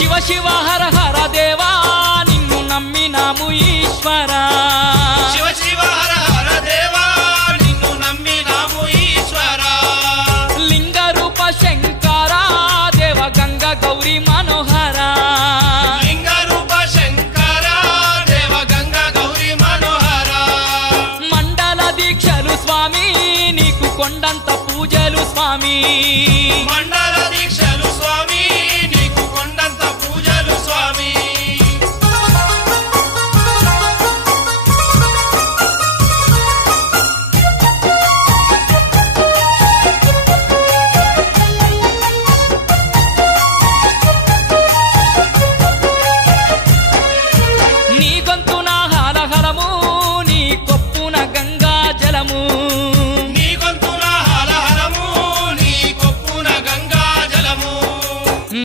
శివ శివ హర హర దేవా నిన్ను నమ్మినాము ఈశ్వరా శివ శివ హర హర దేవా నిన్ను నమ్మినాము ఈశ్వరా లింగ రూప శంకర దేవ గంగ గౌరీ మనోహర లింగ రూప శంకర దేవ గంగ గౌరీ మనోహర మండల దీక్షలు స్వామి నీకు కొండంత పూజలు స్వామి మండల